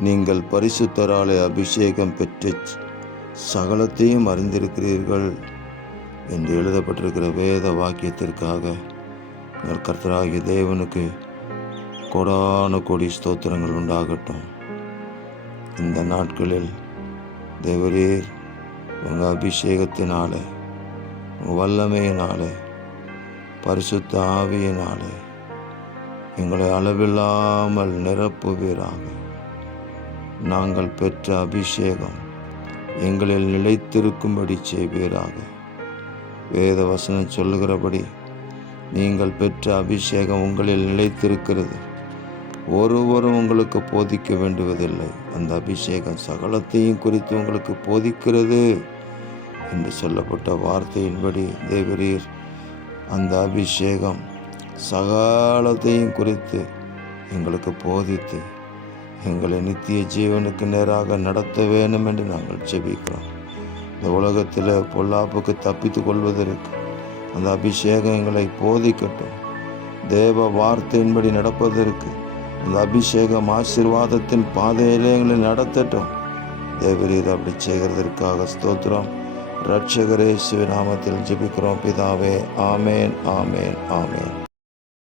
நீங்கள் பரிசுத்தராலே அபிஷேகம் பெற்று சகலத்தையும் அறிந்திருக்கிறீர்கள் என்று எழுதப்பட்டிருக்கிற வேத வாக்கியத்திற்காக எங்கள் கர்த்தராகிய தேவனுக்கு கோடான கோடி ஸ்தோத்திரங்கள் உண்டாகட்டும். இந்த நாட்களில் தேவரீர் உங்கள் அபிஷேகத்தினாலே, உங்கள் வல்லமையினாலே, பரிசுத்த ஆவியினாலே எங்களை அளவில்லாமல் நிரப்புவீராக. நாங்கள் பெற்ற அபிஷேகம் எங்களில் நிலைத்திருக்கும்படி செய்வீராக. வேத வசனம் சொல்லுகிறபடி நீங்கள் பெற்ற அபிஷேகம் உங்களில் நிலைத்திருக்கிறது. ஒருவரும் உங்களுக்கு போதிக்க வேண்டுவதில்லை. அந்த அபிஷேகம் சகலத்தையும் குறித்து உங்களுக்கு போதிக்கிறது என்று சொல்லப்பட்ட வார்த்தையின்படி தேவரீர் அந்த அபிஷேகம் சகலத்தையும் குறித்து எங்களுக்கு போதித்து எங்களை நித்திய ஜீவனுக்கு நேராக நடத்த வேண்டும் என்று நாங்கள் ஜெபிக்கிறோம். இந்த உலகத்தில் பொல்லாப்புக்கு தப்பித்து கொள்வதற்கு அந்த அபிஷேகம் எங்களை போதிக்கட்டும். தேவ வார்த்தையின்படி நடப்பதற்கு அந்த அபிஷேகம் ஆசீர்வாதத்தின் பாதையிலே எங்களை நடத்தட்டும். தேவரீர் அப்படி செய்கிறதற்காக ஸ்தோத்திரம். இரட்சகர் இயேசுவின் நாமத்தில் ஜெபிக்கிறோம் பிதாவே. ஆமேன், ஆமேன், ஆமேன்.